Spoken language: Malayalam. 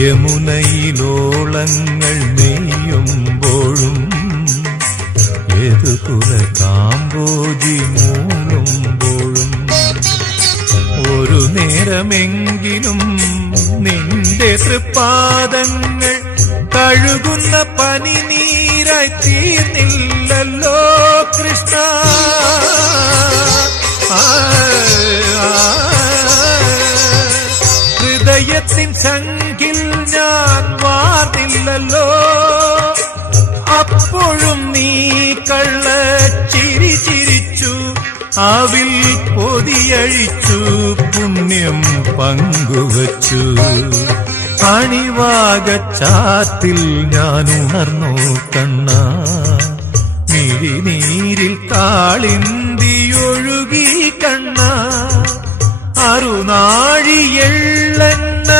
യമുനയിലോളങ്ങൾ നെയ്യുമ്പോഴും യദുകുല കാമ്പോജി മൂളുമ്പോഴും ഒരു നേരമെങ്കിലും നിന്റെ തൃപ്പാദങ്ങൾ കഴുകുന്ന പനിനീരായി തീർന്നില്ലല്ലോ കൃഷ്ണ. ഹൃദയത്തിൻ സംഖിൽ ഞാൻ വാർന്നില്ലല്ലോ, അപ്പോഴും നീ കള്ളച്ചിരി ചിരിച്ചു, അവിൽ പൊതിയഴിച്ചു, പുണ്യം പങ്കുവച്ചു. അണിവാകച്ചാത്തിൽ ഞാൻ ഉണർന്നു കണ്ണ, മിഴിനീരിൽ കാളിന്തിയൊഴുകി കണ്ണ, അറുനാഴിയെള്ളെണ്ണ